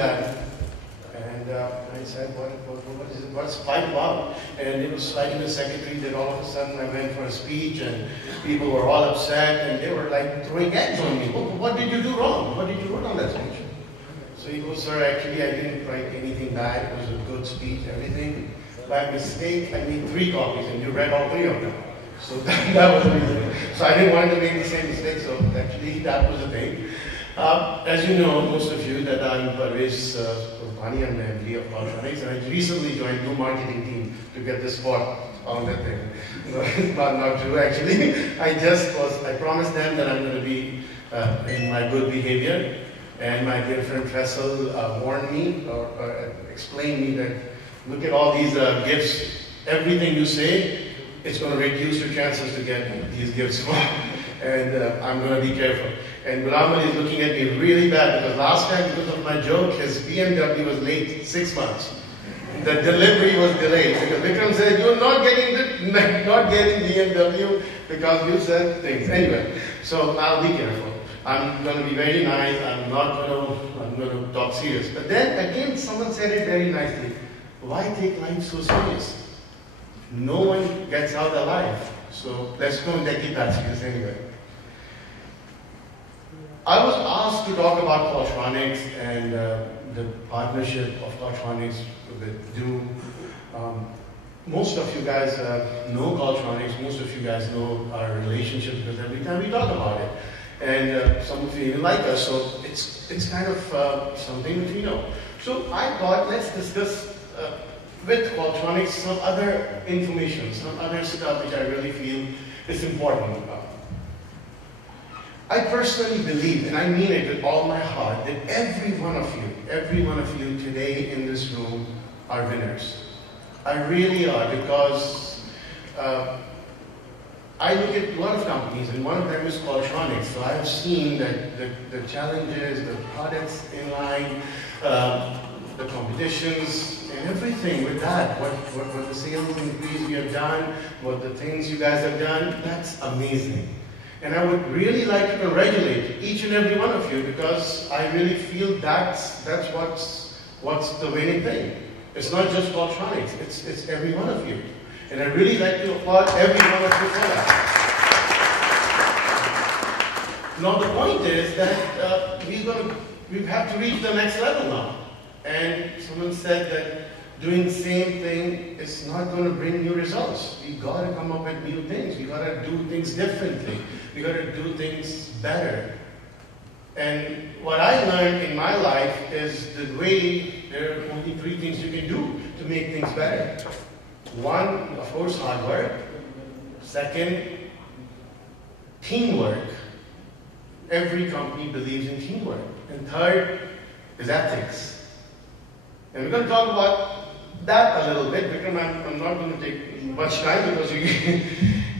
that. And I said, what is it? What's fight about? And it was like in the secretary that all of a sudden I went for a speech and people were all upset and they were like throwing eggs on me. What did you do wrong? What did you write on that speech? So he goes, sir, actually I didn't write anything bad. It was a good speech, everything. By mistake, I made 3 copies and you read all 3 of them. So that was the reason. So I didn't want to make the same mistake, so actually that was the thing. As you know, most of you, that I'm Parvez Qurbani, I'm the MD of Qualtrics, and I recently joined the marketing team to get this spot on that thing. It's not true actually. I promised them that I'm going to be in my good behavior, and my dear friend Faisal warned me, or explained me that look at all these gifts, everything you say, it's going to reduce your chances to get these gifts from. And I'm going to be careful. And Ghulam is looking at me really bad because last time, because of my joke, his BMW was late 6 months. The delivery was delayed because Vikram said, "You're not getting BMW because you said things." Anyway, so I'll be careful. I'm going to be very nice. I'm going to talk serious. But then again, someone said it very nicely. Why take life so serious? No one gets out alive. So let's don't take it that serious anyway. I was asked to talk about Qualtrics and the partnership of Qualtrics with Do. Most of you guys know Qualtrics. Most of you guys know our relationship because every time we talk about it. And some of you even like us, so it's kind of something that we know. So I thought, let's discuss with Qualtrics some other information, some other stuff which I really feel is important. I personally believe, and I mean it with all my heart, that every one of you today in this room are winners. I really are, because I look at a lot of companies, and one of them is Qualtrics. So I have seen that the challenges, the products in line, the competitions, and everything with that. What the sales increase we have done, what the things you guys have done, that's amazing. And I would really like to congratulate each and every one of you because I really feel that's what's the winning thing. It's not just Qualtrics, it's every one of you. And I really like to applaud every one of you for that. Now the point is that we have to reach the next level now. And someone said that doing the same thing is not going to bring new results. We got to come up with new things. We got to do things differently. We got to do things better. And what I learned in my life is the way there are only 3 things you can do to make things better. 1, of course, hard work. 2nd, teamwork. Every company believes in teamwork. And 3rd is ethics. And we're going to talk about that a little bit, because I'm not going to take much time because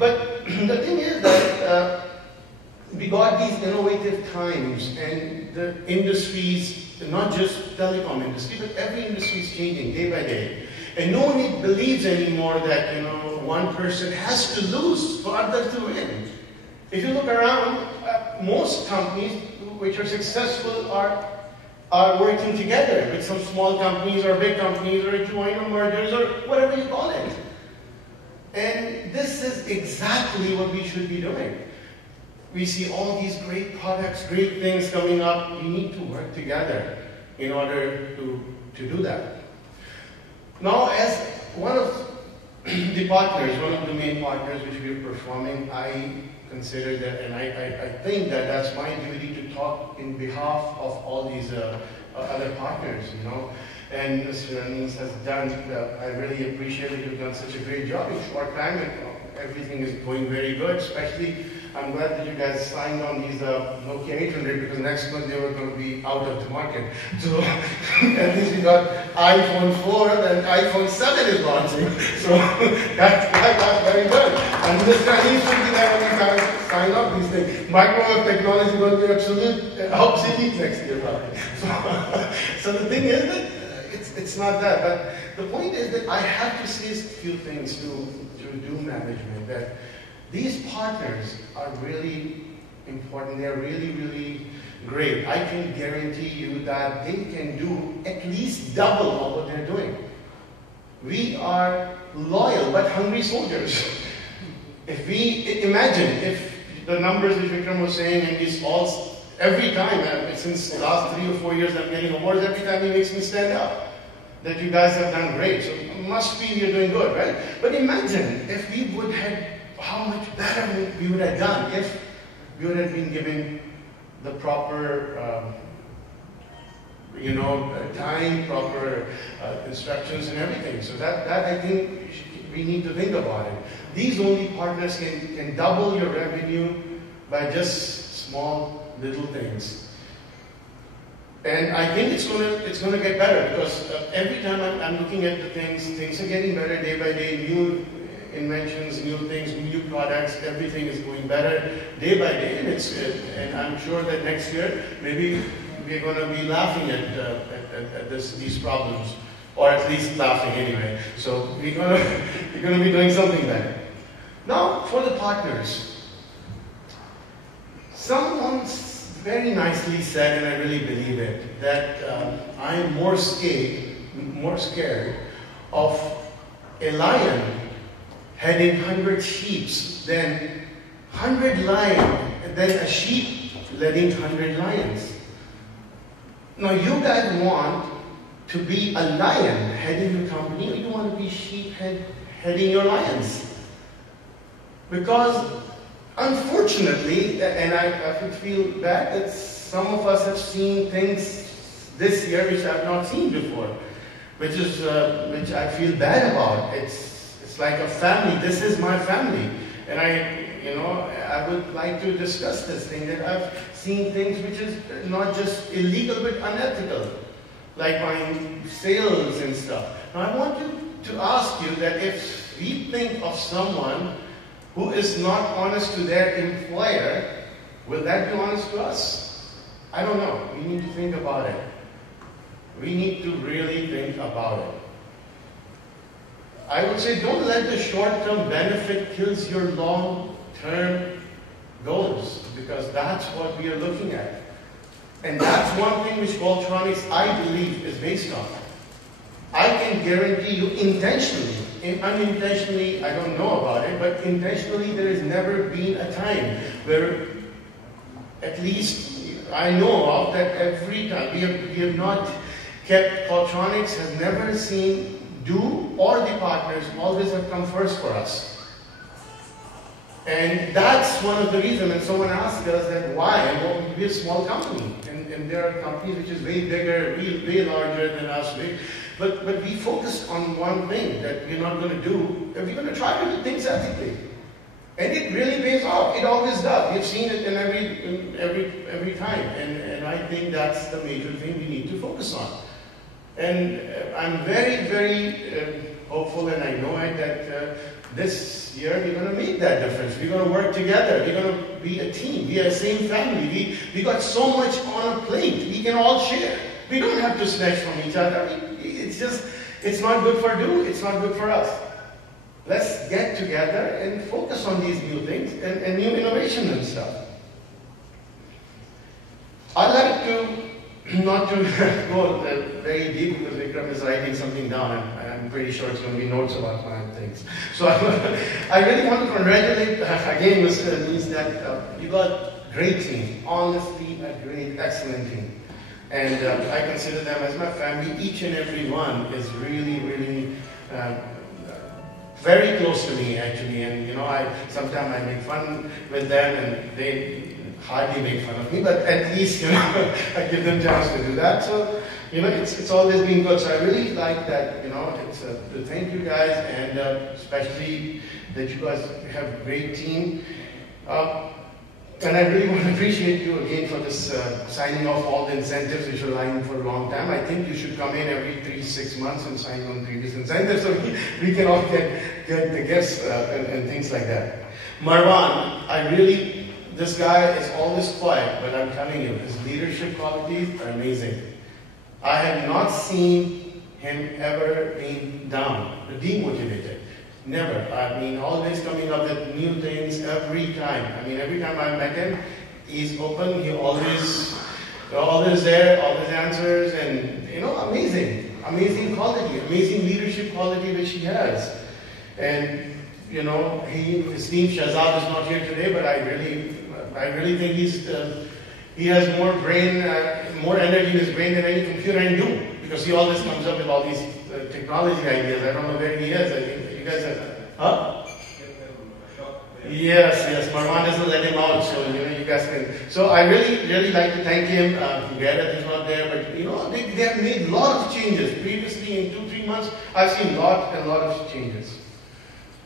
but the thing is that we got these innovative times, and the industries, not just telecom industry, but every industry is changing day by day. And no one believes anymore that one person has to lose for others to win. If you look around, most companies which are successful are working together with some small companies or big companies or joint or mergers or whatever you call it. And this is exactly what we should be doing. We see all these great products, great things coming up. We need to work together in order to do that. Now, as one of the partners, one of the main partners which we are performing, I consider that, and I think that that's my duty to talk in behalf of all these other partners, And Mr. Anis has done, I really appreciate it, you've done such a great job in short time, and everything is going very good. Especially, I'm glad that you guys signed on these Nokia 800, because next month they were going to be out of the market. So at least we got iPhone 4 and iPhone 7 is launching. So that's very good. And Mr. Anis should be there when we sign up these things. Microwave technology will be obsolete next year, probably. So the thing is that it's not that. But the point is that I have to say a few things to do management, that these partners are really important. They are really, really great. I can guarantee you that they can do at least double of what they're doing. We are loyal but hungry soldiers. If we imagine if the numbers which Vikram was saying, and this all every time, since the last 3 or 4 years I'm getting awards, every time he makes me stand up. That you guys have done great. So it must be you're doing good, right? But imagine if we would have, how much better we would have done if we would have been given the proper, time, proper instructions and everything. So that I think we need to think about it. These only partners can double your revenue by just small little things. And I think it's gonna get better, because every time I'm looking at the things are getting better day by day. New inventions, new things, new products, everything is going better day by day. And I'm sure that next year maybe we're going to be laughing at these problems, or at least laughing anyway. So we're going to be doing something better. Now for the partners, someone very nicely said, and I really believe it, that I am more scared of a lion heading 100 sheep than 100 lions, than a sheep leading 100 lions. Now you guys want to be a lion heading your company, or you want to be sheep heading your lions? Because unfortunately, and I feel bad that some of us have seen things this year which I've not seen before, which I feel bad about. It's like a family. This is my family, and I would like to discuss this thing, that I've seen things which is not just illegal but unethical, like buying sales and stuff. Now I want to ask you that if we think of someone who is not honest to their employer, will that be honest to us? I don't know. We need to think about it. We need to really think about it. I would say don't let the short-term benefit kills your long-term goals, because that's what we are looking at. And that's one thing which Qualtrics, I believe, is based on. I can guarantee you intentionally, unintentionally, I don't know about it, but intentionally there has never been a time where, at least I know of, that every time we have not kept, Qualtrics has never seen or the partners always have come first for us. And that's one of the reasons. And someone asked us that why? Well, we're a small company, and there are companies which is way bigger, way larger than us. But we focus on one thing that we're not going to do. We're going to try to do things ethically, and it really pays off. It always does. We've seen it in every time, and I think that's the major thing we need to focus on. And I'm very, very hopeful, and I know it, that this year we're going to make that difference. We're going to work together. We're going to be a team. We are the same family. We got so much on a plate. We can all share. We don't have to snatch from each other. It's not good for you. It's not good for us. Let's get together and focus on these new things and new innovation and stuff. I'd like to not to go very deep, because Vikram is writing something down, and I'm pretty sure it's going to be notes about my things. So I really want to congratulate again Mr. Aziz that you got a great team, honestly a great, excellent team. And I consider them as my family. Each and every one is really, really very close to me, actually. And sometimes I make fun with them, and they hardly make fun of me, but at least, I give them a chance to do that. So, it's always been good. So I really like that, it's to thank you guys, and especially that you guys have a great team. And I really want to appreciate you again for this signing off all the incentives which were lying for a long time. I think you should come in every 3-6 months and sign on previous incentives, so we can all get the gifts and things like that. Marwan, this guy is always quiet, but I'm telling you, his leadership qualities are amazing. I have not seen him ever being down, demotivated. Never. Always coming up with new things every time. Every time I met him, he's open. He always Always there, always answers, and amazing, amazing quality, amazing leadership quality which he has. And his team Shahzad is not here today, but I really think he has more energy in his brain than any computer can do, because he always comes up with all these technology ideas. I don't know where he is. I think you guys have, huh? Yes, Marwan doesn't let him out, so you guys can. So I really like to thank him. Gareth is not there, but they have made a lot of changes. Previously, in 2-3 months, I've seen a lot of changes.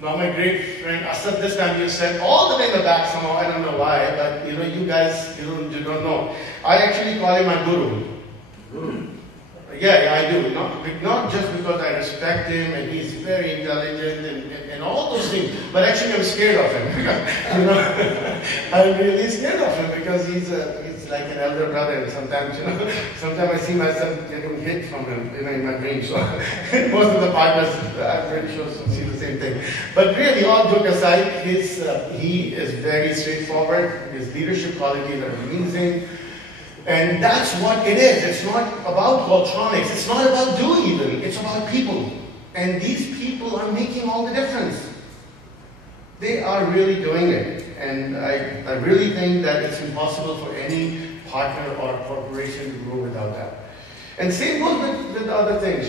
Now my great friend Asad, this time you said all the way in the back somehow, I don't know why, but you guys, you don't know. I actually call him my guru. Guru. Yeah, I do. Not just because I respect him and he's very intelligent and all those things, but actually I'm scared of him. I'm really scared of him because he's like an elder brother, and sometimes I see myself getting hit from him in my dreams. So most of the partners, I'm pretty sure, see the same thing. But really, all joke aside, he is very straightforward. His leadership qualities are amazing. And that's what it is. It's not about Qualtrics. It's not about doing even. It's about people. And these people are making all the difference. They are really doing it. And I really think that it's impossible for any partner or corporation to grow without that. And same goes with other things,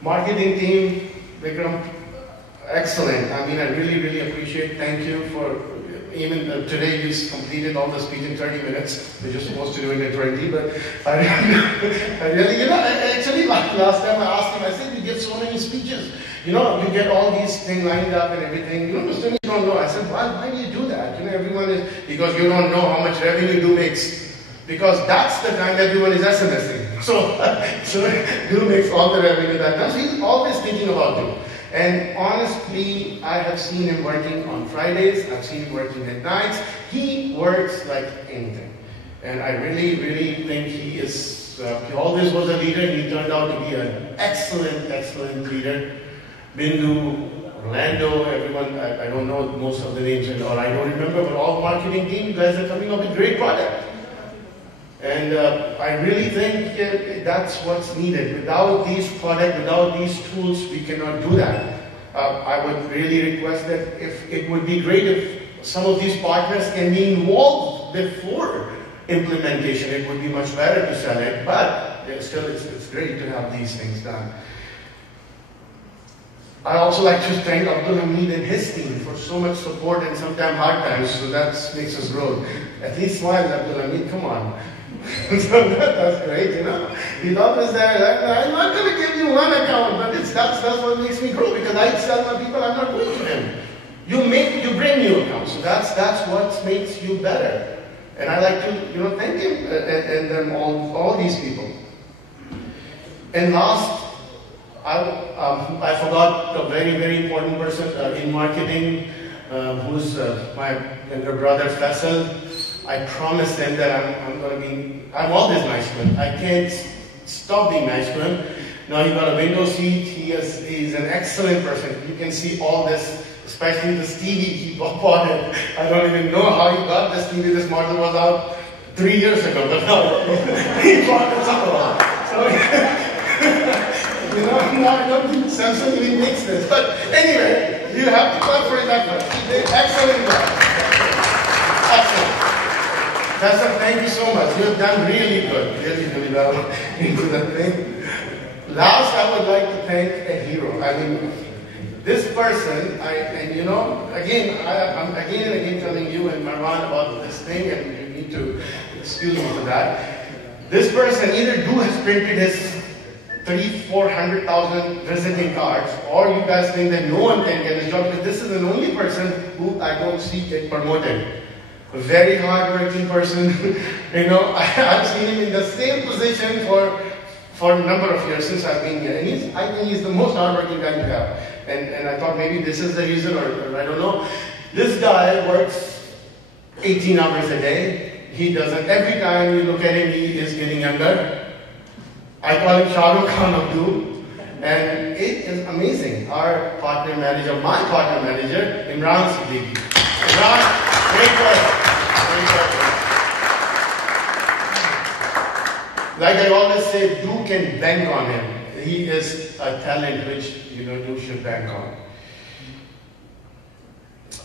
Marketing team, Vikram, excellent. I mean, I really appreciate. Thank you for. Even today, you completed all the speech in 30 minutes. We're just supposed to do it in 20, but I really, actually, last time I asked him, I said, we get so many speeches. You get all these things lined up and everything. Mr. You don't know. I said, why do you do that? Everyone is, because you don't know how much revenue Du makes. Because that's the time everyone is SMSing. So Du makes all the revenue that time. So he's always thinking about Du. And honestly, I have seen him working on Fridays. I've seen him working at nights. He works like anything. And I really think he always was a leader. He turned out to be an excellent leader. Bindu, Orlando, everyone, I don't know most of the names, or I don't remember, but all marketing team, you guys are coming up with great product. And I really think that's what's needed. Without these products, without these tools, we cannot do that. I would really request that it would be great if some of these partners can be involved before implementation. It would be much better to sell it, but still it's great to have these things done. I also like to thank Abdul Hamid and his team for so much support and sometimes hard times, so that makes us grow. At least smile, Abdul Hamid, come on. So that's great, He's always there. I'm not going to give you one account, but that's what makes me grow, because I tell my people I'm not going to them. You bring new accounts, so that's what makes you better. And I like to thank him and them all these people. And last, I forgot a very important person in marketing, who's my younger brother Faisal. I promised them that I'm always nice to him. I can't stop being nice to him. Now he got a window seat. He's an excellent person. You can see all this, especially this TV he bought it. I don't even know how he got this TV. This model was out 3 years ago, but now he bought it somehow. So I don't think Samsung even makes this. But anyway, you have to clap for his effort. He did excellent work. Excellent. Faisal, thank you so much. You have done really good, really well into that thing. Last, I would like to thank a hero. I mean, this person, I'm again and again telling you and Marwan about this thing, and you need to excuse me for that. This person, either Du has printed his 300,000-400,000 visiting cards, or you guys think that no one can get a job, because this is the only person who I don't see get promoted. A very hard-working person. I've seen him in the same position for a number of years since I've been here. And I think he's the most hard-working guy you have. And I thought maybe this is the reason, or I don't know. This guy works 18 hours a day. He doesn't. Every time you look at him, he is getting younger. I call him Shah Rukh Khan of Du. And it is amazing. Our partner manager, my partner manager, Imran Siddiqui. Imran, great work. like I always say, you can bank on him. He is a talent which you should bank on.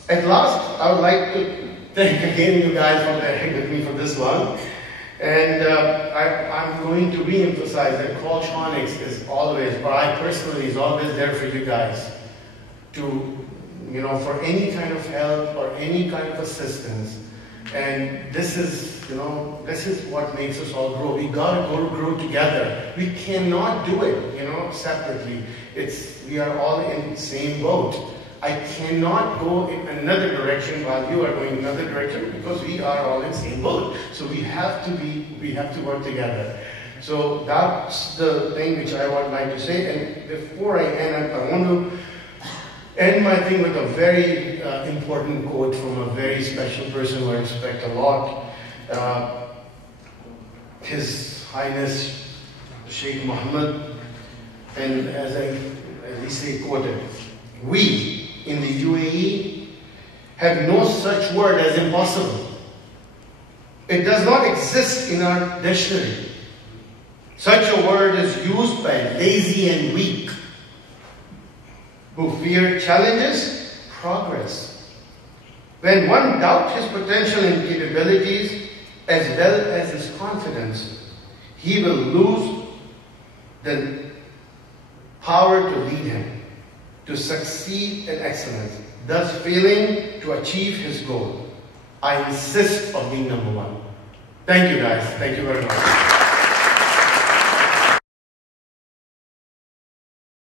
At last, I would like to thank again you guys for bearing with me for this one. And I'm going to re-emphasize that Qualtronics is always, or I personally, is always there for you guys to, for any kind of help or any kind of assistance. And this is what makes us all grow. We gotta grow together. We cannot do it, separately. We are all in the same boat. I cannot go in another direction while you are going another direction, because we are all in the same boat. So we have to work together. So that's the thing which I would like to say. And before I end, I want to end my thing with a very important quote from a very special person who I respect a lot. His Highness Sheikh Mohammed, and as we say, quoted, "We in the UAE have no such word as impossible. It does not exist in our dictionary. Such a word is used by lazy and weak, who fear challenges, progress. When one doubts his potential and capabilities, as well as his confidence, he will lose the power to lead him, to succeed in excellence, thus failing to achieve his goal. I insist on being number one." Thank you guys. Thank you very much.